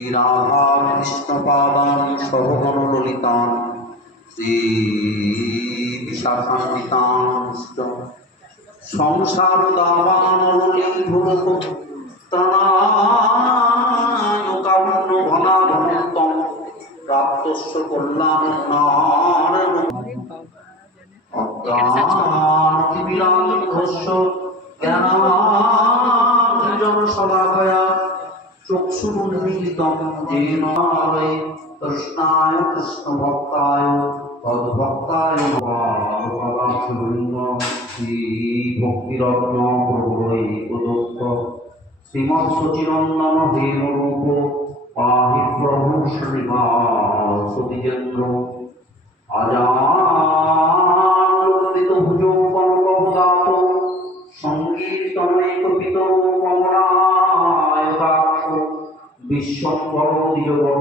রাধা কৃষ্ণপাদান সহগণ ললিতান শ্রী বিশাখান্বিতান সংসার দাবান ললিভূপ ত্রণায় কারুণ্য ঘনাঘনন্তম প্রাপ্তস্য কল্যাণ অজ্ঞানতিমিরান্ধস্য জ্ঞানাঞ্জন শলাকয়া চক্ষুরুন্মীলিতং येन তৃষ্ণায় কৃষ্ণভক্তায় তদ্ভক্তায় শ্রী ভক্তিরত্ন প্রভুরৈ প্রদত্ত শ্রীমৎসচিরন্দন হেমরূপ পাহি প্রভু শ্রীনিবাস দ্বিজেন্দ্র আজানললিত ভুজো কনকবদাত সংকীর্তনৈকপিত কমলায়তাক্ষ বিশ্বম্ভর দ্বিজবর